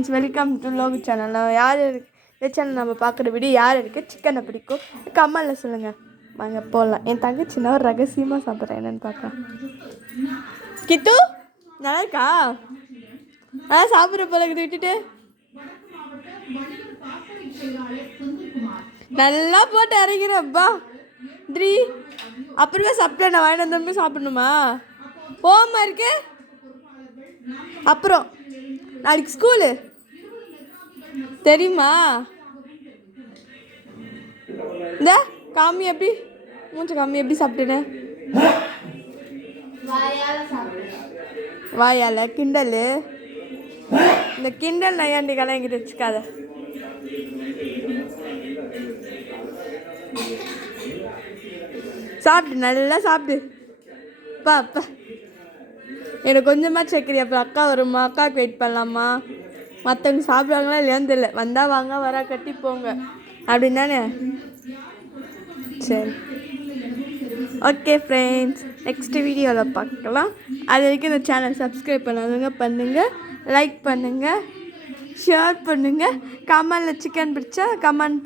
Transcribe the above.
Friends, welcome to Logu channel. யார் இந்த channel நம்ம பார்க்குற வீடியோ யாருக்கு சிக்கனை பிடிக்கும் கமெண்டில் சொல்லுங்கள். வாங்க போகலாம். என் தங்கச்சின்னா ஒரு ரகசியமாக சாப்பிட்றேன், என்னென்னு பார்க்கலாம். கித்து நல்லா இருக்கா? சாப்பிட்ற போல விட்டுட்டு நல்லா போட்டு இறங்கிறப்பா த்ரீ. அப்புறமே சாப்பிட்டேன், நான் வாங்கிட்டு வந்தோமே சாப்பிடணுமா? ஹோம் இருக்கு. அப்புறம் நாளைக்கு ஸ்கூலு தெரியுமா? இந்த காமி எப்படி மூச்சு காமி எப்படி சாப்பிட்டேன்னு வாயால கிண்டல். இந்த கிண்டல் நையாண்டிக்கெல்லாம் எங்கிட்ட வச்சுக்காத. சாப்பிட்டு நல்லா சாப்பிட்டு அப்பா அப்பா. எனக்கு கொஞ்சமாக சேர்க்குறியா? அப்புறம் அக்கா வருமா, அக்காவுக்கு வெயிட் பண்ணலாமா? மற்றவங்க சாப்பிடுவாங்களா இல்லையான்னு தெரியல. வந்தால் வாங்க, வரா கட்டி போங்க அப்படின்னு தானே. சரி, ஓகே ஃப்ரெண்ட்ஸ், நெக்ஸ்ட் வீடியோவில் பார்க்கலாம். அது வரைக்கும் இந்த சேனல் சப்ஸ்கிரைப் பண்ணாதவங்க பண்ணுங்கள், லைக் பண்ணுங்கள், ஷேர் பண்ணுங்கள். கமெண்டில் சிக்கன் பிடிச்சா கமெண்ட்